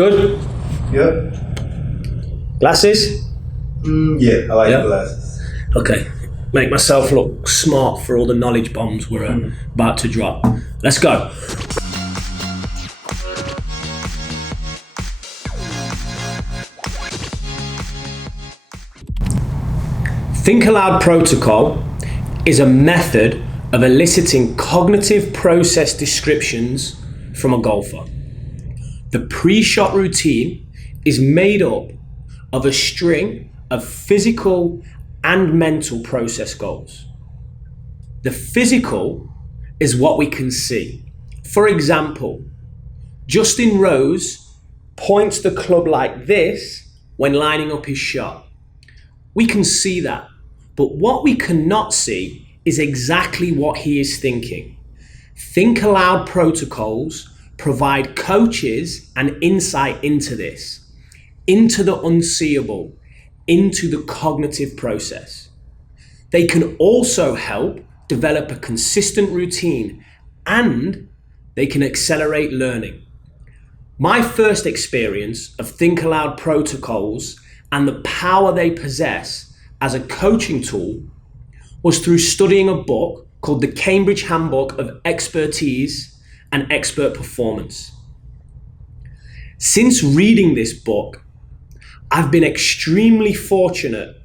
Good? Yeah. Glasses? Yeah, I like Yeah. glasses. Okay. Make myself look smart for all the knowledge bombs we're about to drop. Let's go. Think Aloud protocol is a method of eliciting cognitive process descriptions from a golfer. The pre-shot routine is made up of a string of physical and mental process goals. The physical is what we can see. For example, Justin Rose points the club like this when lining up his shot. We can see that, but what we cannot see is exactly what he is thinking. Think Aloud protocols provide coaches an insight into this, into the unseeable, into the cognitive process. They can also help develop a consistent routine, and they can accelerate learning. My first experience of Think Aloud protocols and the power they possess as a coaching tool was through studying a book called The Cambridge Handbook of Expertise and Expert Performance. Since reading this book, I've been extremely fortunate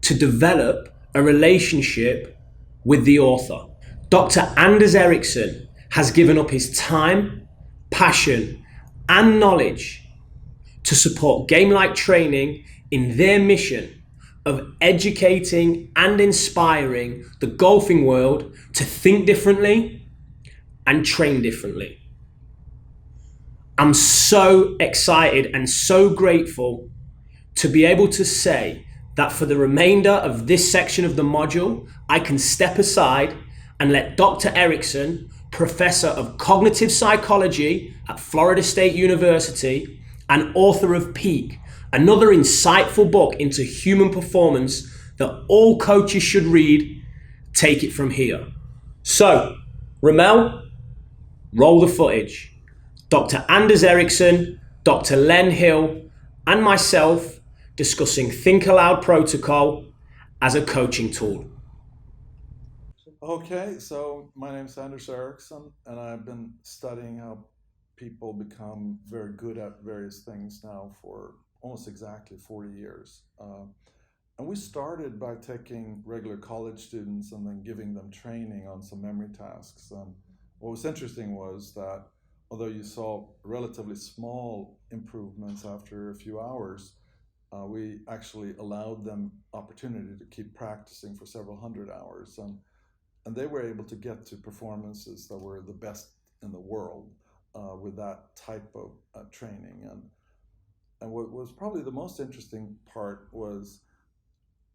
to develop a relationship with the author. Dr. Anders Ericsson has given up his time, passion, and knowledge to support Game-like training in their mission of educating and inspiring the golfing world to think differently and train differently. I'm so excited and so grateful to be able to say that for the remainder of this section of the module, I can step aside and let Dr. Ericsson, Professor of Cognitive Psychology at Florida State University and author of Peak, another insightful book into human performance that all coaches should read, take it from here. So, Ramel, roll the footage. Dr. Anders Ericsson, Dr. Len Hill, and myself discussing Think Aloud protocol as a coaching tool. Okay, so my name is Anders Ericsson, and I've been studying how people become very good at various things now for almost exactly 40 years. And we started by taking regular college students and then giving them training on some memory tasks. And what was interesting was that although you saw relatively small improvements after a few hours, we actually allowed them opportunity to keep practicing for several hundred hours. And they were able to get to performances that were the best in the world with that type of training. And what was probably the most interesting part was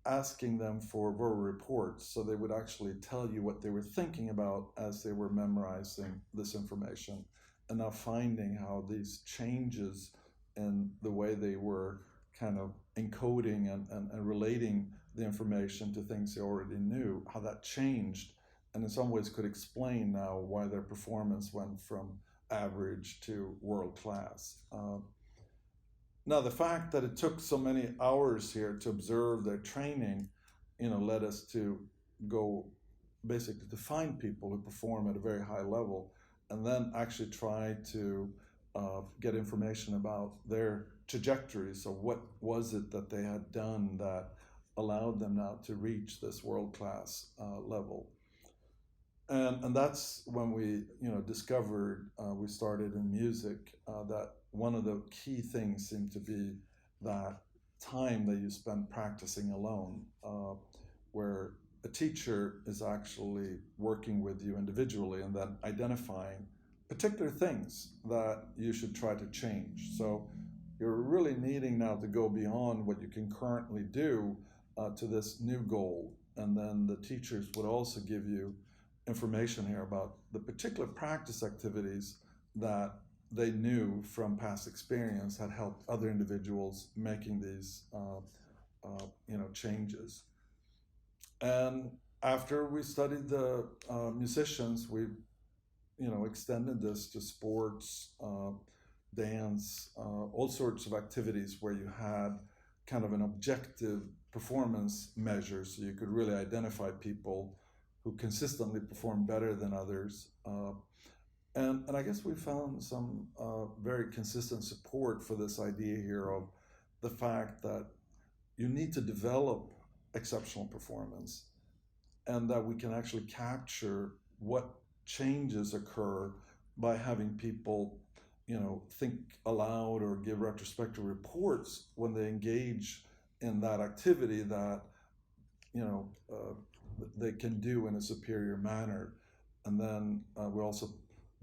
asking them for verbal reports, so they would actually tell you what they were thinking about as they were memorizing this information, and now finding how these changes in the way they were kind of encoding and relating the information to things they already knew, how that changed, and in some ways could explain now why their performance went from average to world class. Now, the fact that it took so many hours here to observe their training, led us to go basically to find people who perform at a very high level, and then actually try to get information about their trajectory. So what was it that they had done that allowed them now to reach this world-class level? And that's when we discovered, we started in music, that one of the key things seemed to be that time that you spend practicing alone, where a teacher is actually working with you individually and then identifying particular things that you should try to change. So you're really needing now to go beyond what you can currently do to this new goal. And then the teachers would also give you information here about the particular practice activities that they knew from past experience had helped other individuals making these changes. And after we studied the musicians, we extended this to sports, dance, all sorts of activities where you had kind of an objective performance measure, so you could really identify people who consistently perform better than others. And I guess we found some very consistent support for this idea here of the fact that you need to develop exceptional performance, and that we can actually capture what changes occur by having people, think aloud or give retrospective reports when they engage in that activity that, they can do in a superior manner. And then we also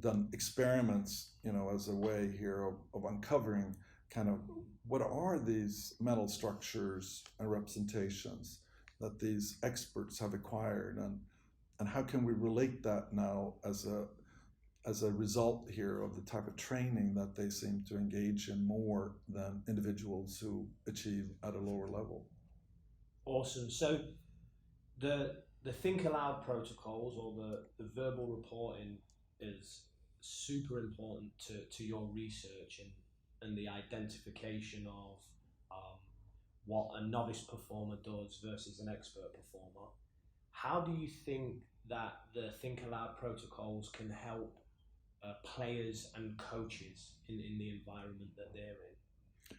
done experiments, as a way here of uncovering kind of what are these mental structures and representations that these experts have acquired, and how can we relate that now as a result here of the type of training that they seem to engage in more than individuals who achieve at a lower level. Awesome. So the think aloud protocols, or the verbal reporting, is super important to your research and the identification of what a novice performer does versus an expert performer. How do you think that the think aloud protocols can help players and coaches in the environment that they're in?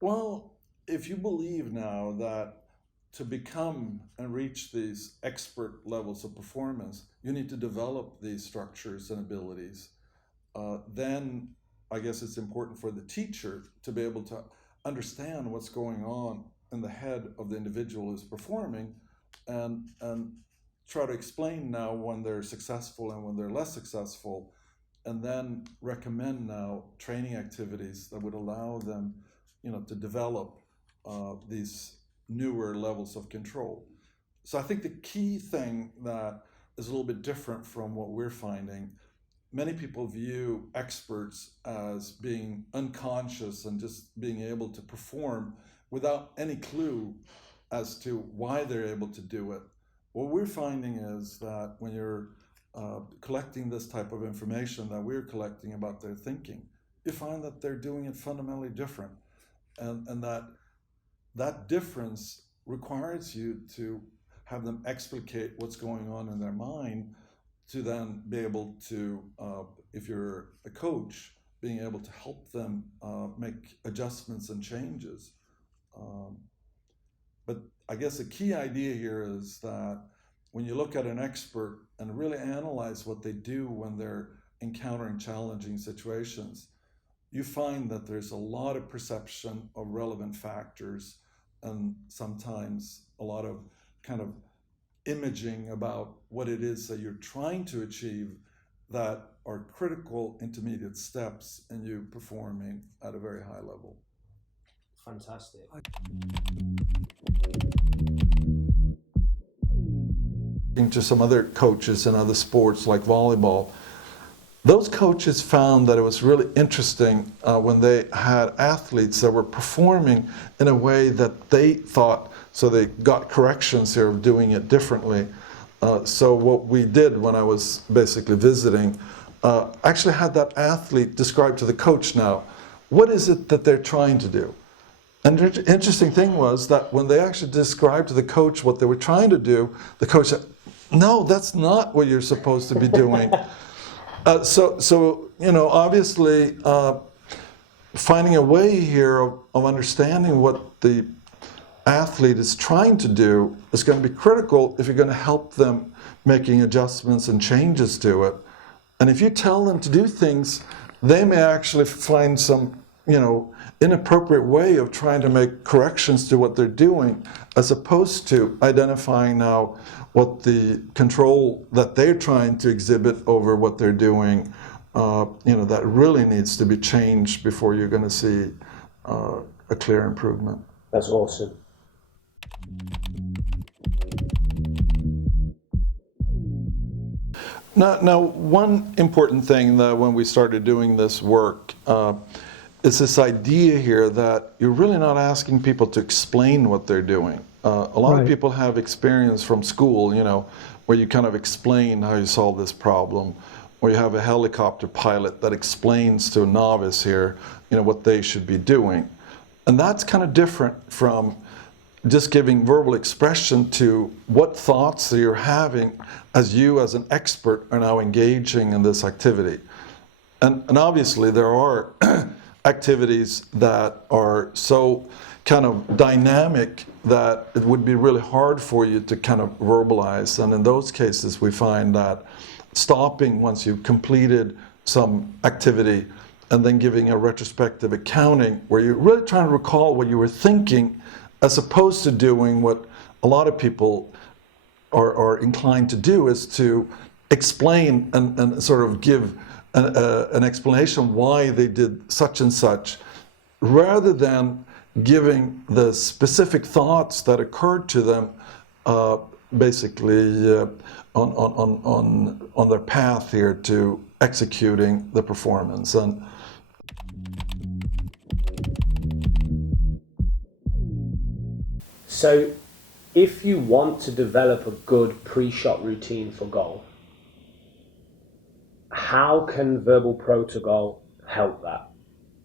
Well, if you believe now that to become and reach these expert levels of performance, you need to develop these structures and abilities, then I guess it's important for the teacher to be able to understand what's going on in the head of the individual who's performing, and try to explain now when they're successful and when they're less successful, and then recommend now training activities that would allow them, to develop these newer levels of control. So I think the key thing that is a little bit different from what we're finding, many people view experts as being unconscious and just being able to perform without any clue as to why they're able to do it. What we're finding is that when you're collecting this type of information that we're collecting about their thinking, you find that they're doing it fundamentally different. And that difference requires you to have them explicate what's going on in their mind, to then be able to, if you're a coach, being able to help them make adjustments and changes. But I guess a key idea here is that when you look at an expert and really analyze what they do when they're encountering challenging situations, you find that there's a lot of perception of relevant factors, and sometimes a lot of kind of imaging about what it is that you're trying to achieve that are critical intermediate steps in you performing at a very high level. Fantastic. To some other coaches in other sports like volleyball, those coaches found that it was really interesting when they had athletes that were performing in a way that they thought, so they got corrections here of doing it differently. So what we did when I was basically visiting, actually had that athlete describe to the coach now, what is it that they're trying to do? And the interesting thing was that when they actually described to the coach what they were trying to do, the coach said, no, that's not what you're supposed to be doing. So obviously, finding a way here of understanding what the athlete is trying to do is going to be critical if you're going to help them making adjustments and changes to it. And if you tell them to do things, they may actually find some, inappropriate way of trying to make corrections to what they're doing, as opposed to identifying now what the control that they're trying to exhibit over what they're doing, that really needs to be changed before you're going to see a clear improvement. That's awesome. Now, one important thing that when we started doing this work is this idea here that you're really not asking people to explain what they're doing. A lot of people have experience from school, where you kind of explain how you solve this problem. where you have a helicopter pilot that explains to a novice here, what they should be doing. And that's kind of different from just giving verbal expression to what thoughts that you're having as you as an expert are now engaging in this activity. And obviously there are activities that are so kind of dynamic that it would be really hard for you to kind of verbalize. And in those cases we find that stopping once you've completed some activity and then giving a retrospective accounting where you're really trying to recall what you were thinking, as opposed to doing what a lot of people are inclined to do, is to explain and sort of give an explanation why they did such and such, rather than giving the specific thoughts that occurred to them basically on their path here to executing the performance. And so if you want to develop a good pre-shot routine for golf, how can verbal protocol help that?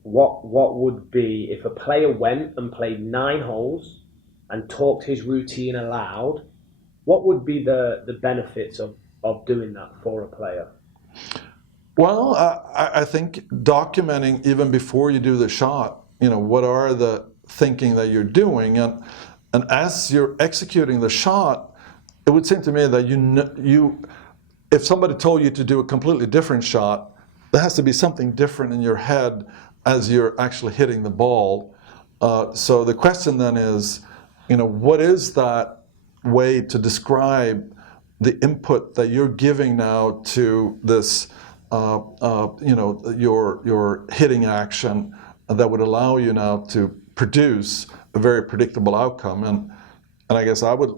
What would be, if a player went and played 9 holes and talked his routine aloud, what would be the benefits of doing that for a player? Well, I think documenting even before you do the shot, what are the thinking that you're doing, and as you're executing the shot, it would seem to me that you if somebody told you to do a completely different shot, there has to be something different in your head as you're actually hitting the ball. So the question then is, what is that way to describe the input that you're giving now to this, your hitting action that would allow you now to produce a very predictable outcome? And I guess I would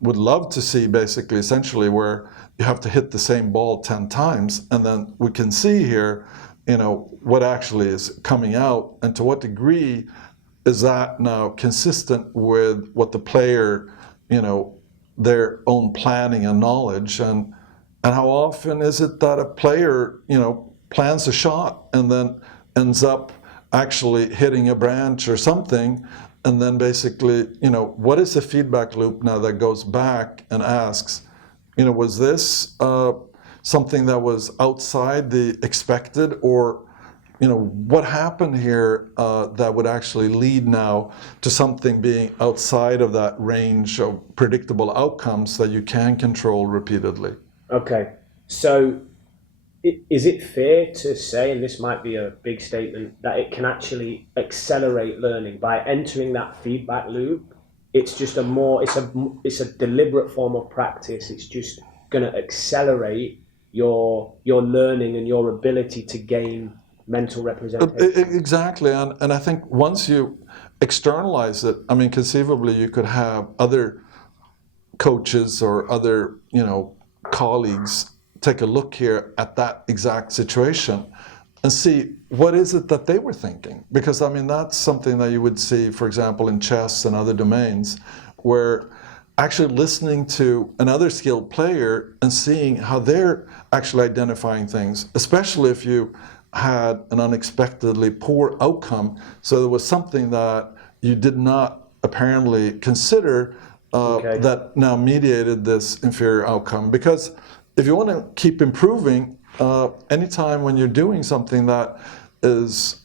love to see basically essentially where you have to hit the same ball 10 times, and then we can see here, what actually is coming out, and to what degree is that now consistent with what the player, their own planning and knowledge, and how often is it that a player, plans a shot and then ends up actually hitting a branch or something, and then basically, what is the feedback loop now that goes back and asks, was this something that was outside the expected, or what happened here that would actually lead now to something being outside of that range of predictable outcomes that you can control repeatedly? Okay, so is it fair to say, and this might be a big statement, that it can actually accelerate learning by entering that feedback loop? It's just it's a deliberate form of practice. It's just going to accelerate your learning and your ability to gain mental representation. Exactly, and I think once you externalize it, conceivably you could have other coaches or other, colleagues take a look here at that exact situation and see what is it that they were thinking. Because that's something that you would see, for example, in chess and other domains, where actually listening to another skilled player and seeing how they're actually identifying things, especially if you had an unexpectedly poor outcome, so there was something that you did not apparently consider that now mediated this inferior outcome. Because if you want to keep improving, anytime when you're doing something that is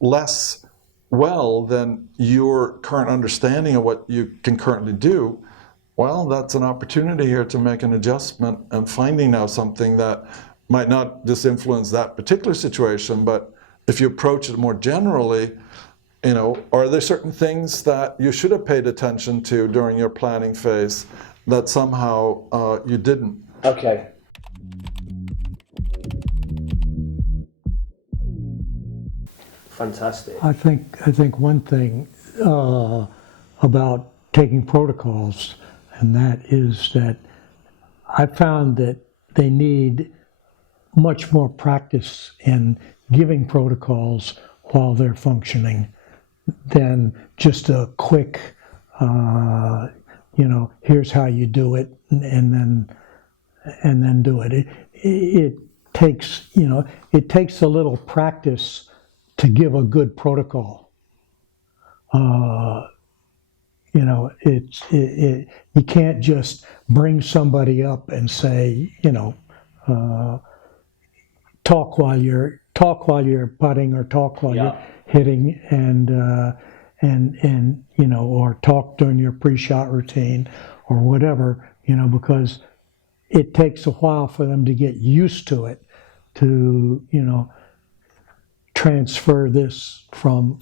less well than your current understanding of what you can currently do, well, that's an opportunity here to make an adjustment and finding now something that might not just influence that particular situation, but if you approach it more generally, are there certain things that you should have paid attention to during your planning phase that somehow you didn't? Okay. Fantastic. I think one thing about taking protocols, and that is that I found that they need much more practice in giving protocols while they're functioning than just a quick, here's how you do it, and then do it. takes, it takes a little practice to give a good protocol. You can't just bring somebody up and say, talk while you're putting, or talk while you're hitting, and or talk during your pre-shot routine or whatever, because it takes a while for them to get used to it, to transfer this from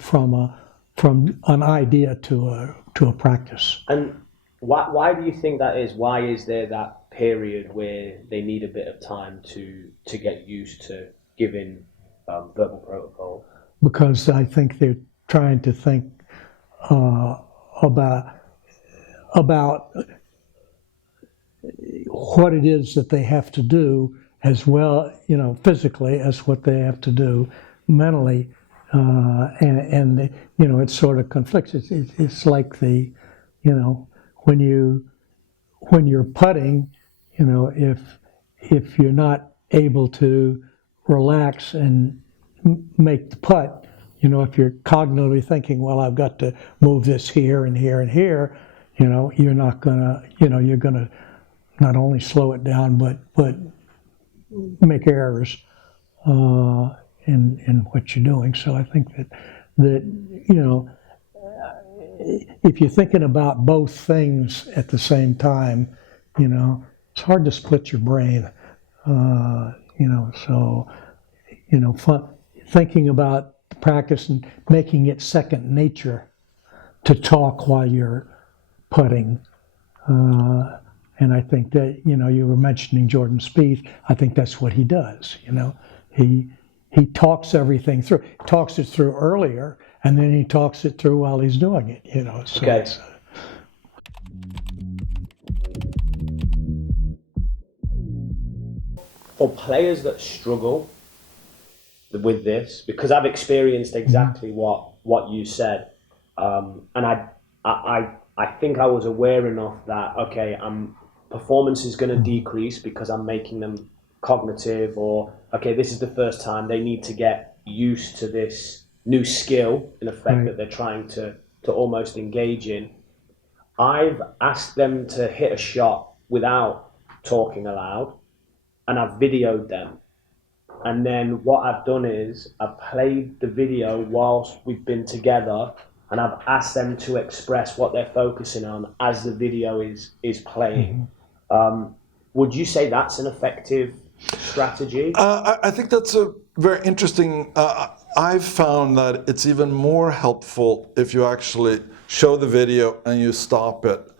an idea to a practice. And why do you think that is? Why is there that period where they need a bit of time to get used to giving verbal protocol? Because I think they're trying to think about what it is that they have to do, as well, physically, as what they have to do mentally, and it sort of conflicts. It's like when you're putting, if you're not able to relax and make the putt, if you're cognitively thinking, well, I've got to move this here and here and here, you're not gonna, you're gonna not only slow it down, but make errors in what you're doing. So I think that if you're thinking about both things at the same time, it's hard to split your brain. Thinking about practice and making it second nature to talk while you're putting. And I think that, you were mentioning Jordan Spieth. I think that's what he does. He talks everything through. Talks it through earlier, and then he talks it through while he's doing it. So okay. For players that struggle with this, because I've experienced exactly what you said, and I think I was aware enough that performance is going to decrease because I'm making them cognitive, or this is the first time they need to get used to this new skill in effect that they're trying to almost engage in. I've asked them to hit a shot without talking aloud, and I've videoed them. And then what I've done is I've played the video whilst we've been together, and I've asked them to express what they're focusing on as the video is playing. Would you say that's an effective strategy? I think that's a very interesting. I've found that it's even more helpful if you actually show the video and you stop it.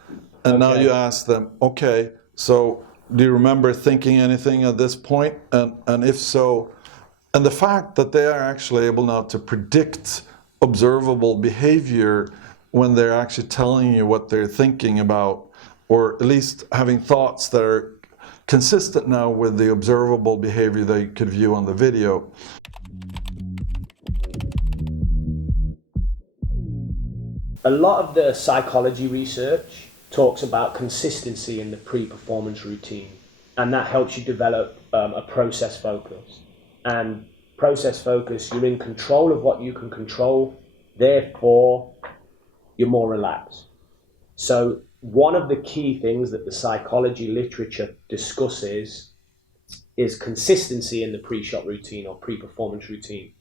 And now you ask them, okay, so do you remember thinking anything at this point? And if so, and the fact that they are actually able now to predict observable behavior when they're actually telling you what they're thinking about, or at least having thoughts that are consistent now with the observable behavior that you could view on the video. A lot of the psychology research talks about consistency in the pre-performance routine, and that helps you develop a process focus. And process focus, you're in control of what you can control, therefore you're more relaxed. So one of the key things that the psychology literature discusses is consistency in the pre-shot routine or pre-performance routine.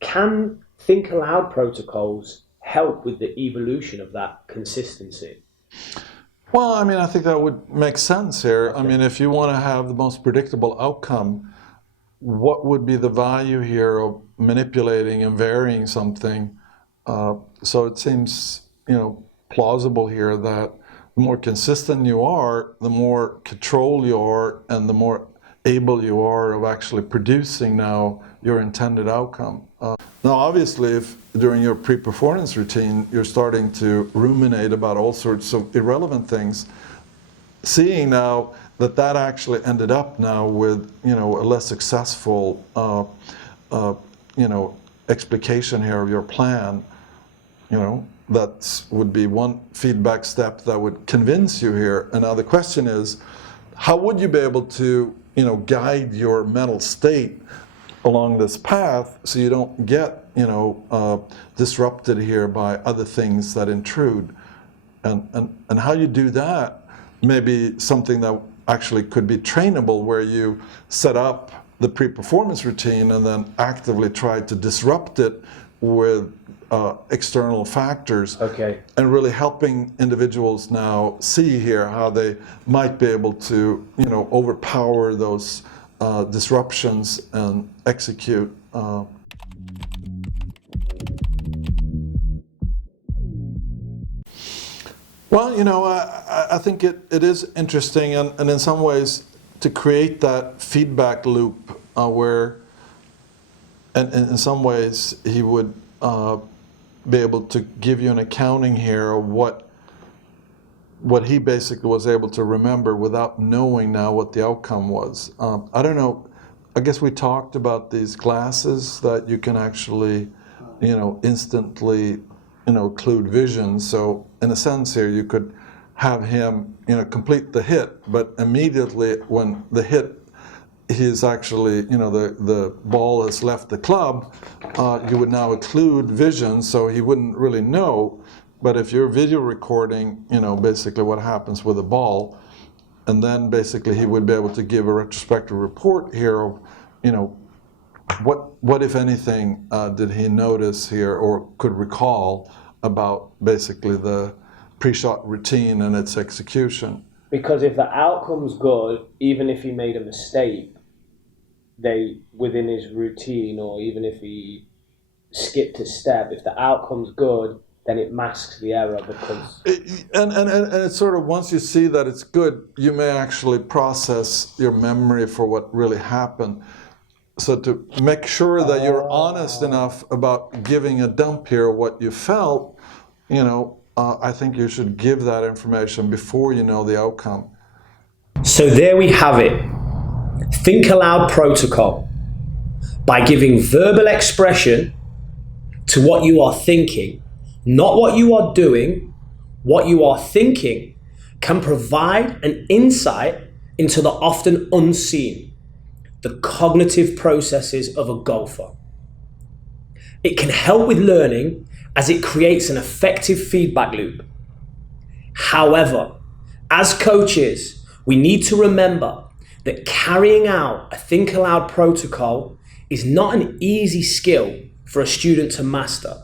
Can think aloud protocols help with the evolution of that consistency? Well, I mean, I think that would make sense here. I mean, if you want to have the most predictable outcome, what would be the value here of manipulating and varying something? So it seems, plausible here that the more consistent you are, the more control you are, and the more able you are of actually producing now your intended outcome. Now, obviously, if during your pre-performance routine, you're starting to ruminate about all sorts of irrelevant things, seeing now that actually ended up now with, a less successful, explication here of your plan, that would be one feedback step that would convince you here. And now the question is, how would you be able to guide your mental state along this path so you don't get, disrupted here by other things that intrude. And how you do that may be something that actually could be trainable, where you set up the pre-performance routine and then actively try to disrupt it with external factors. Okay. And really helping individuals now see here how they might be able to, overpower those disruptions and execute. Well, I think it is interesting, and in some ways to create that feedback loop where, and in some ways he would be able to give you an accounting here of what he basically was able to remember without knowing now what the outcome was. I don't know, I guess we talked about these glasses that you can actually, instantly, occlude vision. So in a sense here, you could have him, complete the hit, but immediately when the hit, he's actually, the ball has left the club, you would now occlude vision, so he wouldn't really know. But if you're video recording, basically what happens with the ball, and then basically he would be able to give a retrospective report here of, what if anything did he notice here or could recall about basically the pre-shot routine and its execution. Because if the outcome's good, even if he made a mistake, within his routine, or even if he skipped a step, if the outcome's good, then it masks the error because... And it's sort of, once you see that it's good, you may actually process your memory for what really happened. So to make sure that you're honest enough about giving a dump here of what you felt, I think you should give that information before you know the outcome. So there we have it. Think Aloud protocol. By giving verbal expression to what you are thinking, not what you are doing, what you are thinking can provide an insight into the often unseen, the cognitive processes of a golfer. It can help with learning as it creates an effective feedback loop. However, as coaches, we need to remember that carrying out a Think Aloud protocol is not an easy skill for a student to master,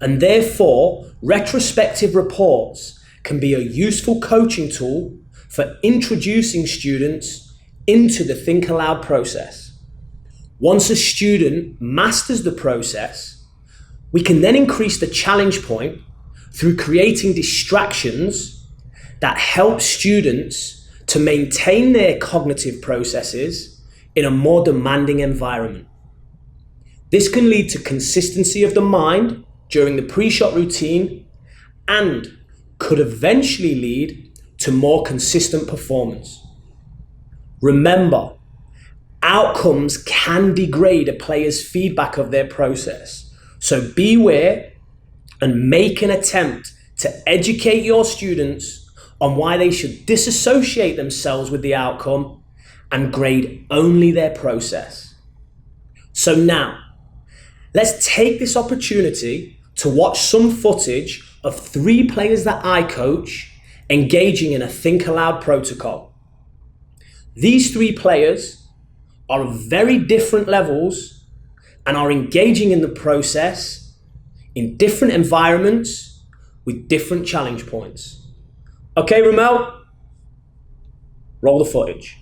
and therefore retrospective reports can be a useful coaching tool for introducing students into the Think Aloud process. Once a student masters the process, we can then increase the challenge point through creating distractions that help students to maintain their cognitive processes in a more demanding environment. This can lead to consistency of the mind during the pre-shot routine and could eventually lead to more consistent performance. Remember, outcomes can degrade a player's feedback of their process. So beware and make an attempt to educate your students on why they should disassociate themselves with the outcome and grade only their process. So now, let's take this opportunity to watch some footage of 3 players that I coach engaging in a Think Aloud protocol. These 3 players are of very different levels and are engaging in the process in different environments with different challenge points. Okay, Ramel, roll the footage.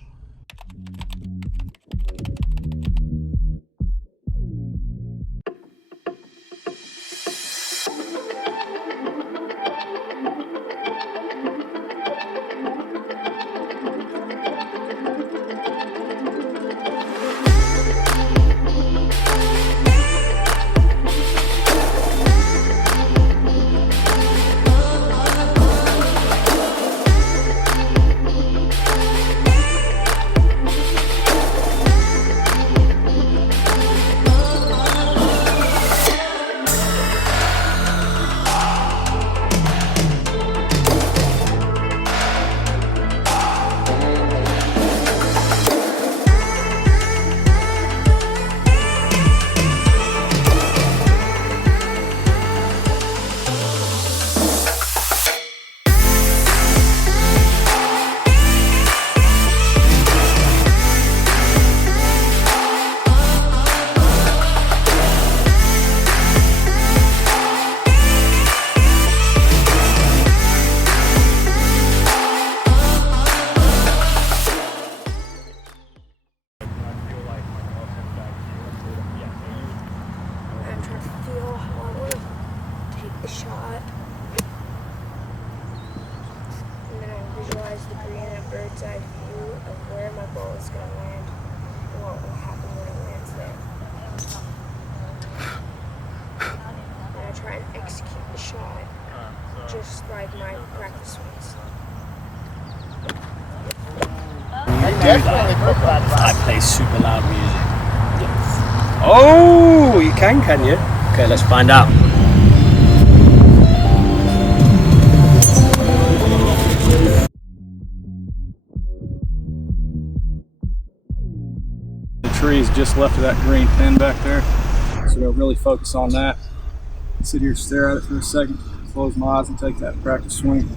shot. And then I visualize the green and bird's eye view of where my ball is going to land and what will happen when it lands there. And I try and execute the shot just like my practice swings. I play super loud music. Oh, you can you? Okay, let's find out. The trees just left of that green pin back there, so I'll really focus on that. Sit here, stare at it for a second, close my eyes and take that practice swing.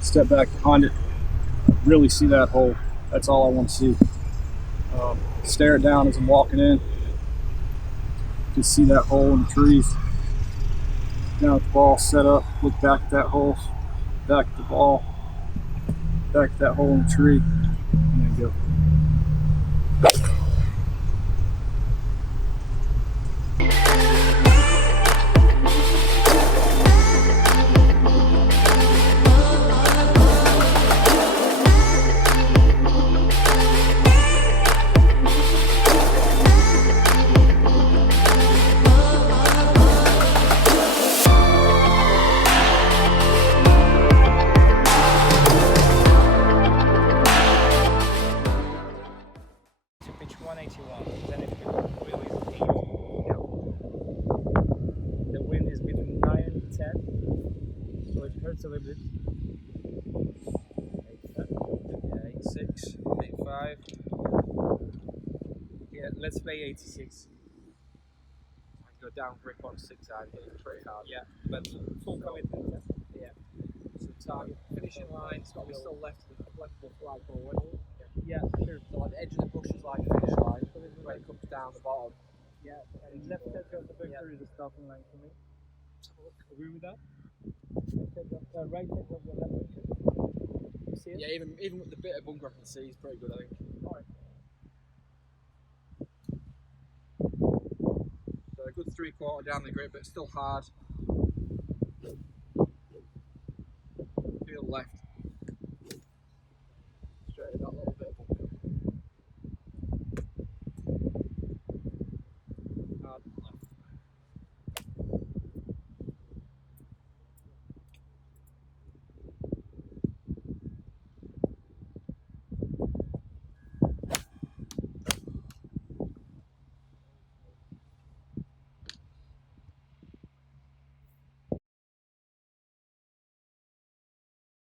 Step back behind it, really see that hole. That's all I want to see. Stare it down as I'm walking in. Just see that hole in the trees. Now with the ball set up, look back at that hole, back at the ball, back at that hole in the tree, and then go. The wind is between 9 and 10, so it hurts a little bit. 86, 85. Yeah, let's play 86. And go down grip on 6 out here, pretty hard. Yeah, but full commitment. Yeah. So target finishing line, so we still left the flag forward. Yeah, sure. So like the edge of the bush is like finish line, where it comes down the bottom. Yeah, and left edge of the vector is the starting line for me. Agree with that? Right edge of the left vector. You see it? Yeah, even with the bit of bunker I can see, is pretty good, I think. Alright. So a good 3/4 down the grip, but it's still hard. Feel left.